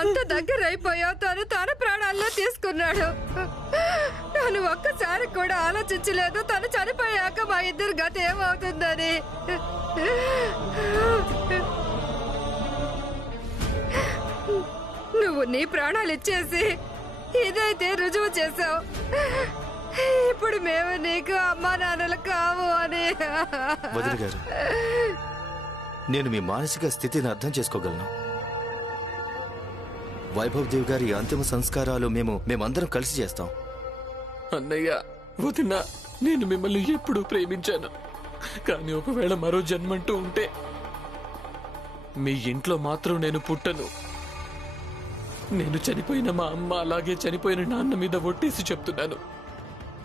అంత దగ్గర అయిపోయావు. తన ప్రాణాల్లో తీసుకున్నాడు. తను ఒక్కసారి కూడా ఆలోచించలేదు తను చనిపోయాక మా ఇద్దరు గత ఏమవుతుందని. నువ్వు నీ ప్రాణాలు ఇచ్చేసి ఇదైతే రుజువు చేసావు. ఇప్పుడు మేము నీకు అమ్మా నాన్నలు కావు అని. వదిన గారు, నేను మీ మానసిక స్థితిని అర్థం చేసుకోగలను. వైభవ్ దేవ్ గారి అంతిమ సంస్కారాలు మేమందరం కలిసి చేస్తాం. అన్నయ్య, వదిన, నేను మిమ్మల్ని ఎప్పుడూ ప్రేమించాను. కానీ ఒకవేళ మరో జన్మంటూ ఉంటే మీ ఇంట్లో మాత్రం నేను పుట్టను. నేను చనిపోయిన మా అమ్మ అలాగే చనిపోయిన నాన్న మీద ఒట్టేసి చెప్తున్నాను,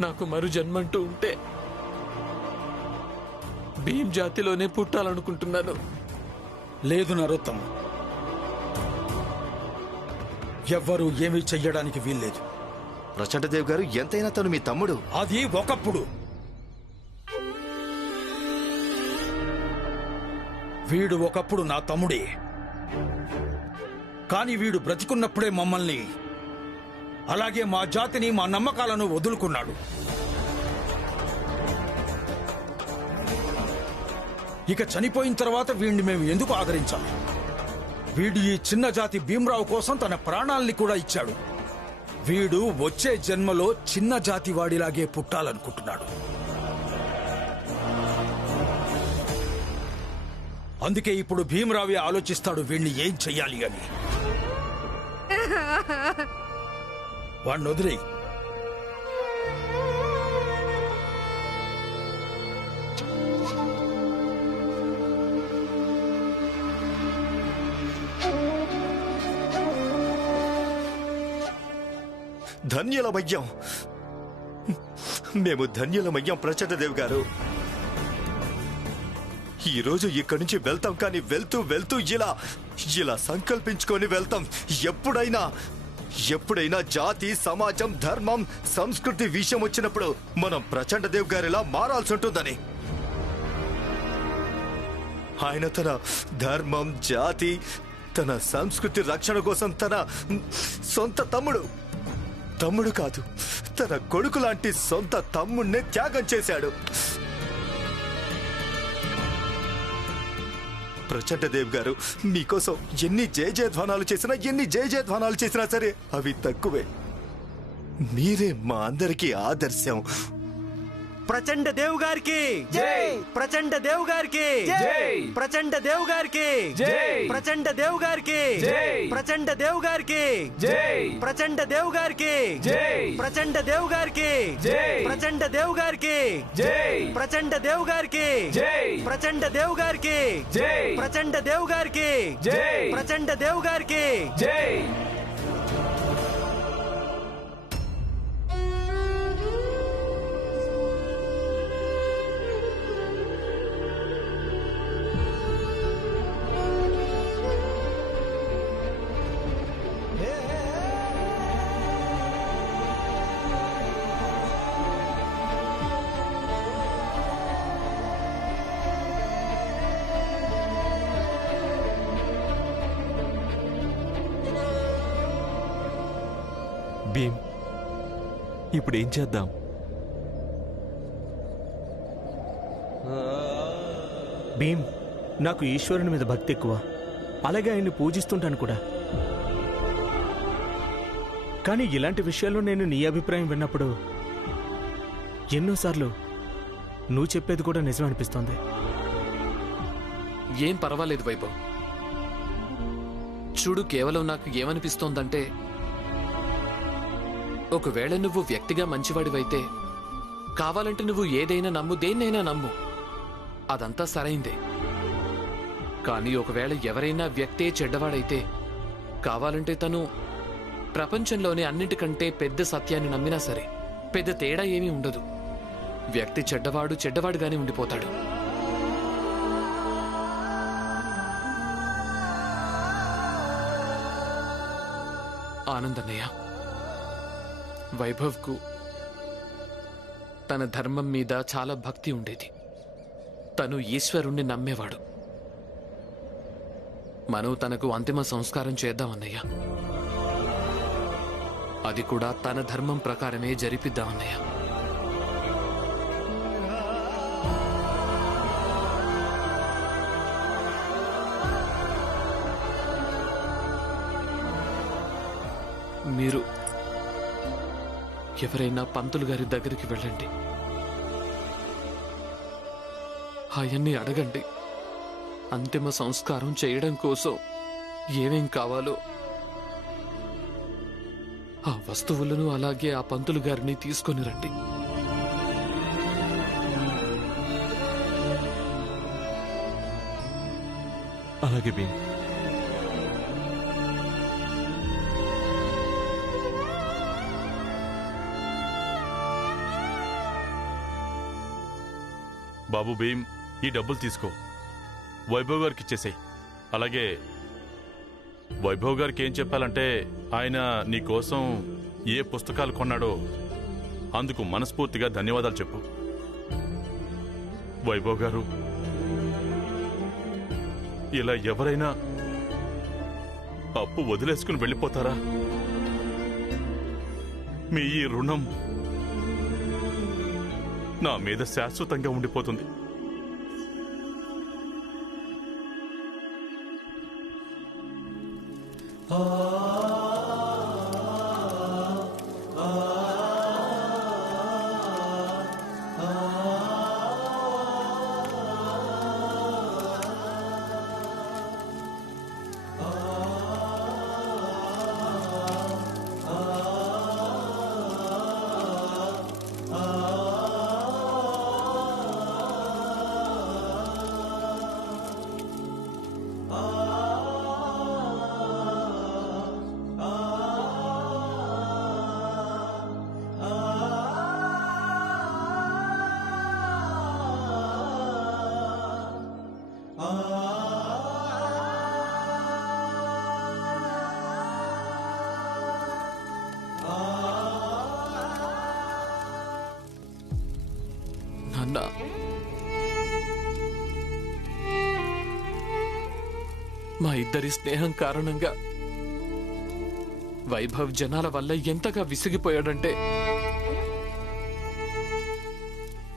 నాకు మరో జన్మంటూ ఉంటే భీమ్ జాతిలోనే పుట్టాలనుకుంటున్నాను. లేదు నరోత్తమ్, ఎవ్వరూ ఏమీ చెయ్యడానికి వీల్లేదు. ప్రచండదేవ్ గారు, ఎంతైనా తను మీ తమ్ముడు. అది ఒకప్పుడు. వీడు ఒకప్పుడు నా తమ్ముడే. కాని వీడు బ్రతికున్నప్పుడే మమ్మల్ని, అలాగే మా జాతిని, మా నమ్మకాలను వదులుకున్నాడు. ఇక చనిపోయిన తర్వాత వీడిని మేము ఎందుకు ఆదరించాలి? వీడు ఈ చిన్న జాతి భీమరావు కోసం తన ప్రాణాల్ని కూడా ఇచ్చాడు. వీడు వచ్చే జన్మలో చిన్న జాతి వాడిలాగే పుట్టాలనుకుంటున్నాడు. అందుకే ఇప్పుడు భీమరావే ఆలోచిస్తాడు వీణ్ణి ఏం చెయ్యాలి అని. వాణ్ణి వదిలేయి. ధన్యులమయ్యాం, మేము ధన్యులమయ్యాం ప్రచండదేవ్ గారు. ఈరోజు ఇక్కడి నుంచి వెళ్తాం, కానీ వెళ్తూ వెళ్తూ ఇలా సంకల్పించుకొని వెళ్తాం. ఎప్పుడైనా జాతి, సమాజం, ధర్మం, సంస్కృతి విషయం వచ్చినప్పుడు మనం ప్రచండదేవ్ గారిలా మారాల్సి ఉంటుందని. ఆయన తన ధర్మం, జాతి, తన సంస్కృతి రక్షణ కోసం తన సొంత తమ్ముడు కాదు, తన కొడుకు లాంటి సొంత తమ్ముడినే త్యాగం చేశాడు. ప్రచండదేవ్ గారు, మీకోసం ఎన్ని జయజయధ్వానాలు చేసినా సరే అవి తక్కువే. మీరే మా అందరికీ ఆదర్శం. ప్రచండదేవ్ గారికి జై! ప్రచండదేవ్ గారికి జై! ప్రచండదేవ్ గారికి జై! ప్రచండదేవ్ గారికి జై! ప్రచండదేవ్ గారికి జై! ప్రచండదేవ్ గారికి జై! ప్రచండదేవ్ గారికి జై! ప్రచండదేవ్ గారికి జై! ప్రచండదేవ్ గారికి జై! ప్రచండదేవ్ గారికి జై! ప్రచండదేవ్ గారికి జై! ప్రచండదేవ్ గారికి జై! భీమ్, ఇప్పుడేం చేద్దాం? భీమ్, నాకు ఈశ్వరుని మీద భక్తి ఎక్కువ, అలాగే ఆయన్ని పూజిస్తుంటాను కూడా. కానీ ఇలాంటి విషయాల్లో నేను నీ అభిప్రాయం విన్నప్పుడు ఎన్నోసార్లు నువ్వు చెప్పేది కూడా నిజం అనిపిస్తోంది. ఏం పర్వాలేదు వైభవ్. చూడు, కేవలం నాకు ఏమనిపిస్తోందంటే, ఒకవేళ నువ్వు వ్యక్తిగా మంచివాడివైతే కావాలంటే నువ్వు ఏదైనా నమ్ము, దేన్నైనా నమ్ము, అదంతా సరైందే. కానీ ఒకవేళ ఎవరైనా వ్యక్తే చెడ్డవాడైతే కావాలంటే తను ప్రపంచంలోనే అన్నిటికంటే పెద్ద సత్యాన్ని నమ్మినా సరే పెద్ద తేడా ఏమీ ఉండదు. వ్యక్తి చెడ్డవాడుగానే ఉండిపోతాడు. ఆనందన్నయ్య, వైభవ్కు తన ధర్మం మీద చాలా భక్తి ఉండేది. తను ఈశ్వరుణ్ణి నమ్మేవాడు. మనం తనకు అంతిమ సంస్కారం చేద్దామన్నయ్య. అది కూడా తన ధర్మం ప్రకారమే జరిపిద్దామన్నయ్య. మీరు ఎవరైనా పంతులు గారి దగ్గరికి వెళ్ళండి, ఆయన్ని అడగండి అంతిమ సంస్కారం చేయడం కోసం ఏమేం కావాలో. ఆ వస్తువులను అలాగే ఆ పంతులు గారిని తీసుకొని రండి. అలాగే భీమ్. బాబు భీమ్, ఈ డబ్బులు తీసుకో, వైభవ్ గారికి ఇచ్చేసేయ్. అలాగే వైభవ్ గారికి ఏం చెప్పాలంటే, ఆయన నీ కోసం ఏ పుస్తకాలు కొన్నాడో అందుకు మనస్ఫూర్తిగా ధన్యవాదాలు చెప్పు. వైభవ్ గారు, ఇలా ఎవరైనా అప్పు వదిలేసుకుని వెళ్ళిపోతారా? మీ ఈ రుణం నా మీద శాశ్వతంగా ఉండిపోతుంది. నాన్న, మా ఇద్దరి స్నేహం కారణంగా వైభవ్ జనాల వల్ల ఎంతగా విసిగిపోయాడంటే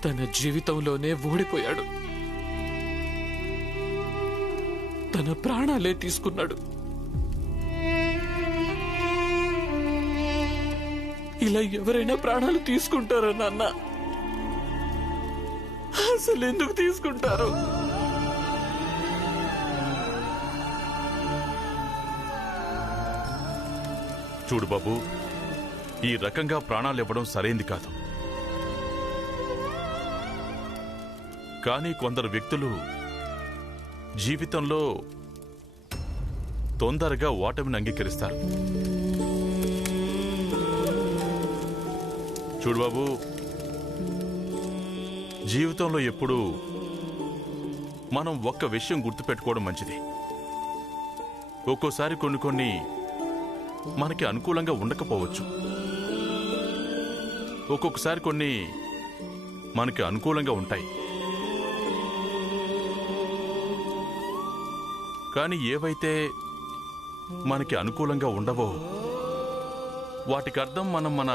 తన జీవితంలోనే ఓడిపోయాడు. తన ప్రాణాలే తీసుకున్నాడు. ఇలా ఎవరైనా ప్రాణాలు తీసుకుంటారా నాన్న? అసలు ఎందుకు తీసుకుంటారు? చూడు బాబు, ఈ రకంగా ప్రాణాలు ఇవ్వడం సరైంది కాదు. కానీ కొందరు వ్యక్తులు జీవితంలో తొందరగా ఓటమిని అంగీకరిస్తారు. చూడు బాబు, జీవితంలో ఎప్పుడూ మనం ఒక్క విషయం గుర్తుపెట్టుకోవడం మంచిది. ఒక్కోసారి కొన్ని మనకి అనుకూలంగా ఉండకపోవచ్చు, ఒక్కొక్కసారి కొన్ని మనకి అనుకూలంగా ఉంటాయి. కానీ ఏవైతే మనకి అనుకూలంగా ఉండవో వాటికి అర్థం మనం మన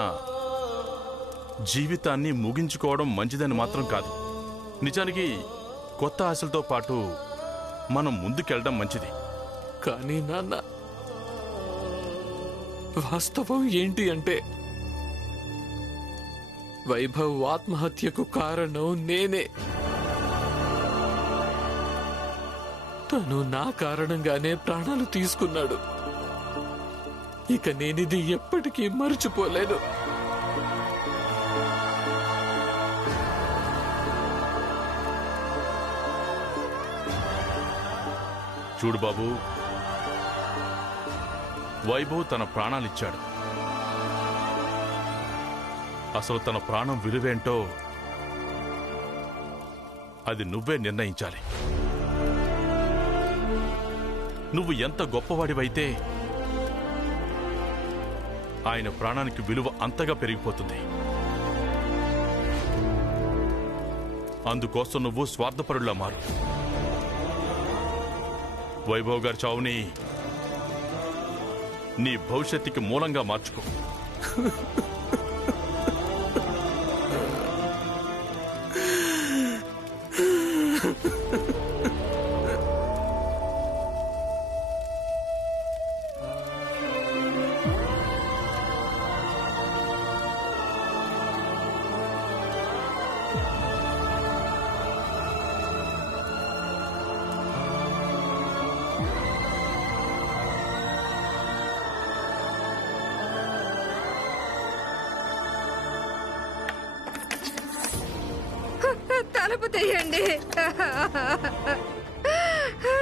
జీవితాన్ని ముగించుకోవడం మంచిదని మాత్రం కాదు. నిజానికి కొత్త ఆశలతో పాటు మనం ముందుకెళ్ళడం మంచిది. కానీ నాన్న, వాస్తవం ఏంటి అంటే వైభవ్ ఆత్మహత్యకు కారణం నేనే. తను నా కారణంగానే ప్రాణాలు తీసుకున్నాడు. ఇక నేనిది ఎప్పటికీ మర్చిపోలేను. చూడు బాబు, వైభవ్ తన ప్రాణాలిచ్చాడు. అసలు తన ప్రాణం విలువేంటో అది నువ్వే నిర్ణయించాలి. నువ్వు ఎంత గొప్పవాడివైతే ఆయన ప్రాణానికి విలువ అంతగా పెరిగిపోతుంది. అందుకోసం నువ్వు స్వార్థపరులా మారు. వైభవ్ గారి చావుని నీ భవిష్యత్తుకి మూలంగా మార్చుకో. తలుపు తీయండి.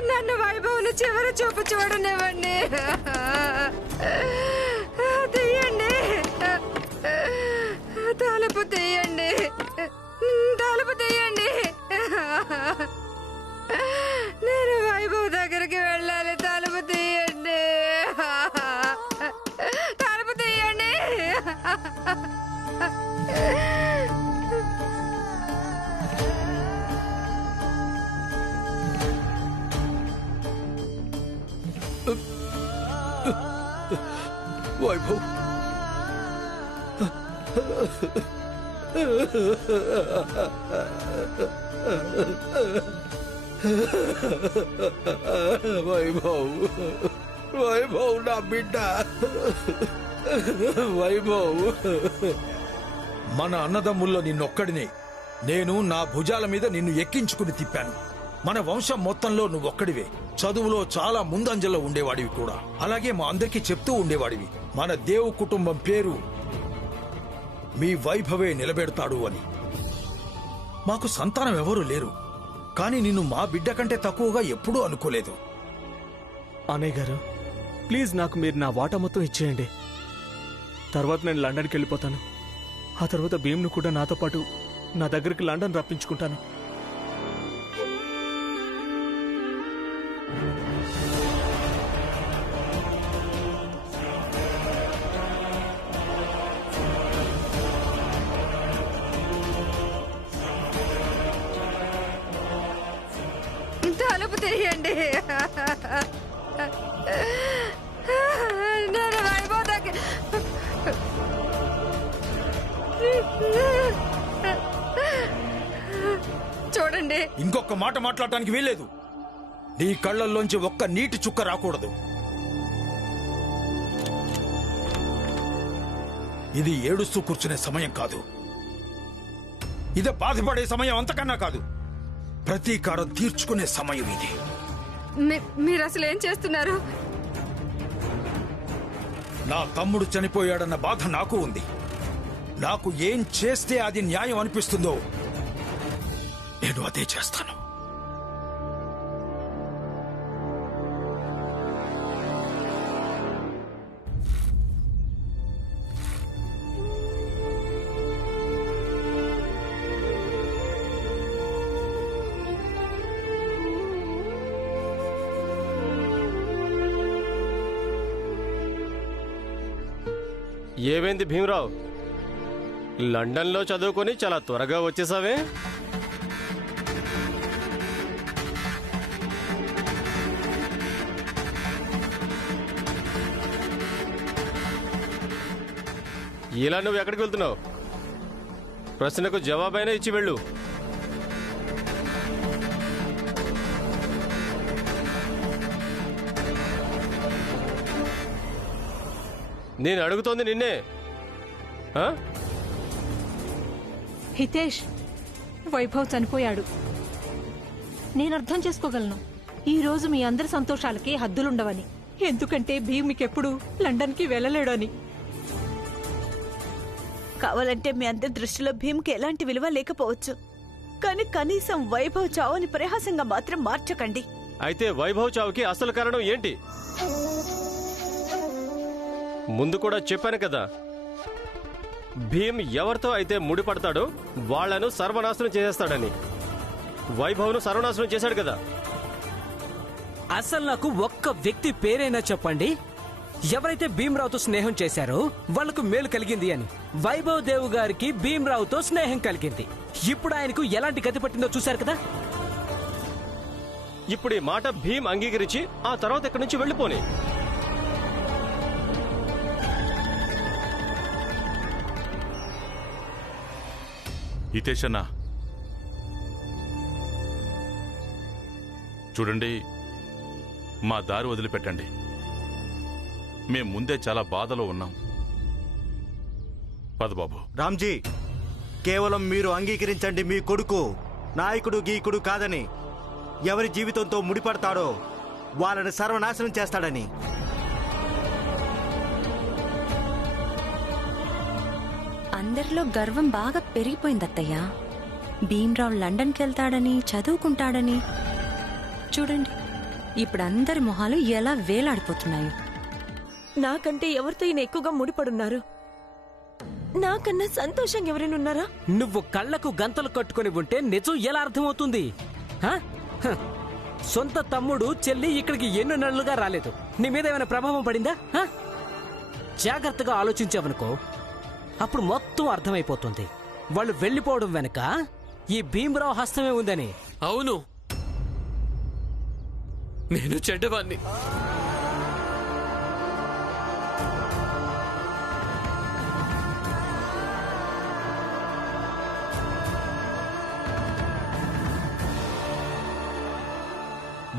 నన్ను వైభవ్ని చివరి చూపు చూడనివ్వండి. తీయండి, తలుపు తీయండి, తలుపు తీయండి. నేను వైభవ్ దగ్గరికి వెళ్ళాలి. తలుపు తీయండి, తలుపు తీయండి. వైభవ్, వైభవ్, వైభవ్ నా బిడ్డ వైభవ్. మన అన్నదమ్ముల్లో నిన్నొక్కడినే నేను నా భుజాల మీద నిన్ను ఎక్కించుకుని తిప్పాను. మన వంశం మొత్తంలో నువ్వొక్కడివే. చదువులో చాలా ముందంజలో ఉండేవాడివి కూడా. అలాగే మా అందరికీ చెప్తూ ఉండేవాడివి, మన దేవు కుటుంబం పేరు మీ వైభవే నిలబెడతాడు అని. మాకు సంతానం ఎవరూ లేరు, కానీ నిన్ను మా బిడ్డ కంటే తక్కువగా ఎప్పుడూ అనుకోలేదు. అన్నయ్య గారు, ప్లీజ్ నాకు మీరు నా వాటా మొత్తం ఇచ్చేయండి. తర్వాత నేను లండన్కి వెళ్ళిపోతాను. ఆ తర్వాత భీమ్ను కూడా నాతో పాటు నా దగ్గరికి లండన్ రప్పించుకుంటాను. తలుపు తీయండి. నేను వైభవ్ దగ్గర చూడండి. ఇంకొక మాట మాట్లాడటానికి వీల్లేదు. నీ కళ్ళల్లోంచి ఒక్క నీటి చుక్క రాకూడదు. ఇది ఏడుస్తూ కూర్చునే సమయం కాదు. ఇదే బాధపడే సమయం అంతకన్నా కాదు. ప్రతీకారం తీర్చుకునే సమయం ఇది. మీరు అసలు ఏం చేస్తున్నారు? నా తమ్ముడు చనిపోయాడన్న బాధ నాకు ఉంది. నాకు ఏం చేస్తే అది న్యాయం అనిపిస్తుందో నేను అదే చేస్తాను. ఏమైంది భీమరావు, లండన్లో చదువుకొని చాలా త్వరగా వచ్చేసావే? ఇలా నువ్వు ఎక్కడికి వెళ్తున్నావు? ప్రశ్నకు జవాబైనా ఇచ్చి వెళ్ళు. నేను అడుగుతోంది నిన్నే. హితేష్, వైభవ్ చనిపోయాడు. నేను అర్థం చేసుకోగలను. ఈ రోజు మీ అందరి సంతోషాలకి హద్దులుండవని. ఎందుకంటే భీమికెప్పుడు లండన్కి వెళ్ళలేడని. కావాలంటే మీ అందరి దృష్టిలో భీమ్కి ఎలాంటి విలువ లేకపోవచ్చు, కానీ కనీసం వైభవ్ చావుని పరిహాసంగా మాత్రం మార్చకండి. అయితే వైభవ్ చావుకి అసలు కారణం ఏంటి? ముందు కూడా చెప్పాను కదా, భీమ్ ఎవరితో అయితే ముడిపడతాడో వాళ్లను సర్వనాశనం చేసేస్తాడని. వైభవ్ను సర్వనాశనం చేశాడు కదా. అసలు నాకు ఒక్క వ్యక్తి పేరైనా చెప్పండి, ఎవరైతే భీమరావుతో స్నేహం చేశారో వాళ్లకు మేలు కలిగింది అని. వైభవ్ దేవ్ గారికి భీమరావుతో స్నేహం కలిగింది. ఇప్పుడు ఆయనకు ఎలాంటి గతి పట్టిందో చూశారు కదా. ఇప్పుడు ఈ మాట భీమ్ అంగీకరించి ఆ తర్వాత ఇక్కడి నుంచి వెళ్ళిపోని. హితేష్ అన్న, చూడండి, మా దారి వదిలిపెట్టండి. మేం ముందే చాలా బాధలో ఉన్నాం. పదబాబు. రామ్జీ, కేవలం మీరు అంగీకరించండి. మీ కొడుకు నాయకుడు గీకుడు కాదని, ఎవరి జీవితంతో ముడిపడతాడో వాళ్ళని సర్వనాశనం చేస్తాడని. అందరిలో గర్వం బాగా పెరిగిపోయింది అత్తయ్య. భీమ్రావు లండన్కి వెళ్తాడని, చదువుకుంటాడని. చూడండి, ఇప్పుడు అందరి మొహాలు ఎలా వేలాడిపోతున్నాయో. నాకంటే ఎవరితో ఈయన ఎక్కువగా ముడిపడున్నారు? నాకన్నా సంతోషంగా ఎవరైనా ఉన్నారా? నువ్వు కళ్ళకు గంతలు కట్టుకుని ఉంటే నిజం ఎలా అర్థమవుతుంది? హ? హ. సొంత తమ్ముడు చెల్లి ఇక్కడికి ఎన్నో నెలలుగా రాలేదు. నీ మీద ఏమైనా ప్రభావం పడిందా? హ? జాగ్రత్తగా ఆలోచించావనుకో, అప్పుడు మొత్తం అర్థమైపోతుంది. వాళ్ళు వెళ్లిపోవడం వెనక ఈ భీమరావు హస్తమే ఉందని. అవును, నేను చెడ్డవాణ్ణి.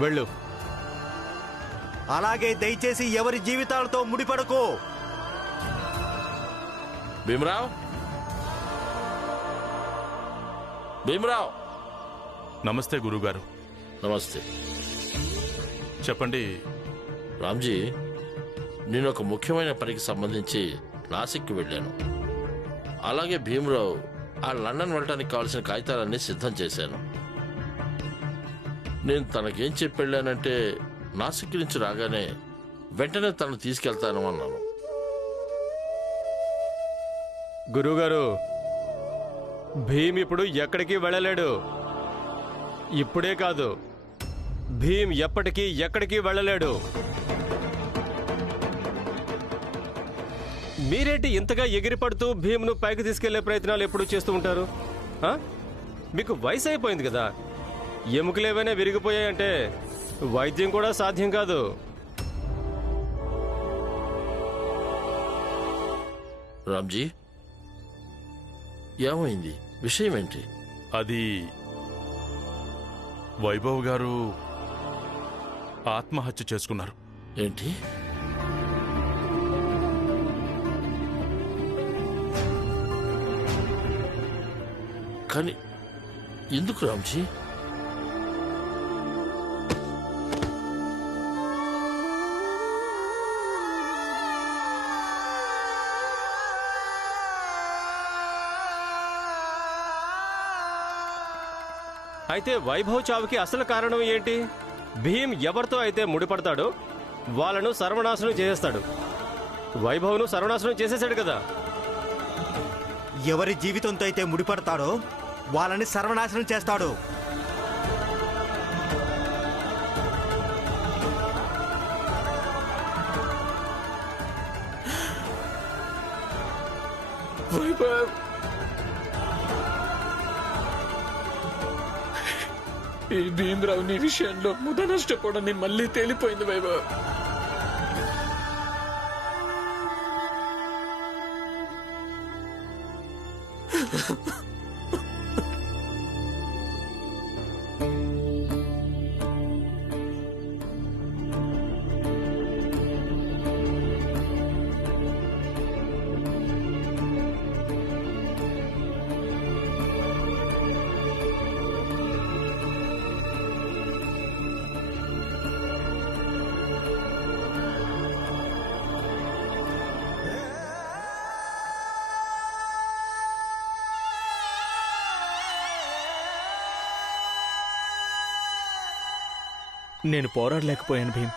వెళ్ళు. అలాగే దయచేసి ఎవరి జీవితాలతో ముడిపడకు. భీమరావు, భీమరావు. నమస్తే గురుగారు. నమస్తే. చెప్పండి. రామ్జీ, నేను ఒక ముఖ్యమైన పనికి సంబంధించి నాసిక్కి వెళ్ళాను. అలాగే భీమరావు ఆ లండన్ వెళ్ళడానికి కావాల్సిన కాగితాలన్నీ సిద్ధం చేశాను. నేను తనకేం చెప్పి వెళ్ళానంటే, నాసిక్ నుంచి రాగానే వెంటనే తను తీసుకెళ్తాను అన్నాను. గురువుగారు, భీమ్ ఇప్పుడు ఎక్కడికి వెళ్ళలేడు. ఇప్పుడే కాదు, భీమ్ ఎప్పటికీ ఎక్కడికి వెళ్ళలేడు. మీరేంటి ఇంతగా ఎగిరిపడుతూ భీమ్ను పైకి తీసుకెళ్లే ప్రయత్నాలు ఎప్పుడు చేస్తూ ఉంటారు? మీకు వయసు అయిపోయింది కదా. ఎముకలేవైనా విరిగిపోయాయంటే వైద్యం కూడా సాధ్యం కాదు. రామ్జీ, ఏమైంది? విషయం ఏంటి? అది వైభవ్ గారు ఆత్మహత్య చేసుకున్నారు. ఏంటి? కానీ ఎందుకు రామ్జీ? అయితే వైభవ్ చావుకి అసలు కారణం ఏంటి? భీమ్ ఎవరితో అయితే ముడిపడతాడో వాళ్ళను సర్వనాశనం చేసేస్తాడు. వైభవ్ను సర్వనాశనం చేసేశాడు కదా. ఎవరి జీవితంతో అయితే ముడిపడతాడో వాళ్ళని సర్వనాశనం చేస్తాడు. వైభవ్, ఈ భీమరావు నీ విషయంలో ముద నష్టపోవడం మళ్ళీ తేలిపోయింది వైభవ్. నేను పోరాడలేకపోయాను భీమ్.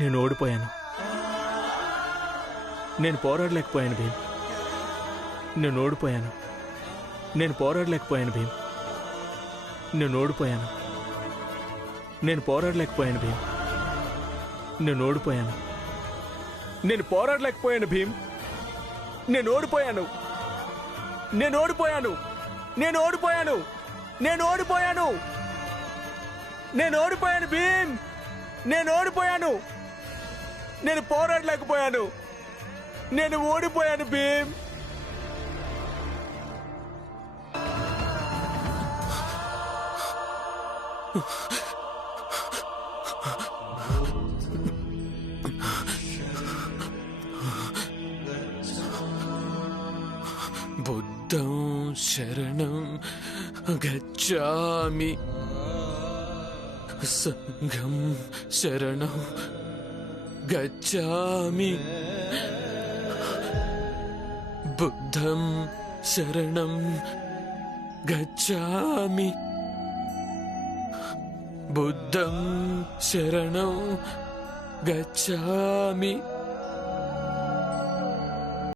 నేను ఓడిపోయాను. నేను పోరాడలేకపోయాను భీమ్. నేను ఓడిపోయాను. నేను పోరాడలేకపోయాను భీమ్. నేను ఓడిపోయాను. నేను పోరాడలేకపోయాను భీమ్. నేను ఓడిపోయాను. నేను పోరాడలేకపోయాను భీమ్. నేను ఓడిపోయాను. నేను ఓడిపోయాను. నేను ఓడిపోయాను. నేను ఓడిపోయాను. నేను ఓడిపోయాను భీమ్, నేను ఓడిపోయాను. నేను పోరాడలేకపోయాను. నేను ఓడిపోయాను భీమ్. బుద్ధం శరణం గచ్ఛామి, సంఘం శరణం గచ్ఛామి, బుద్ధం శరణం గచ్ఛామి, బుద్ధం శరణం గచ్ఛామి.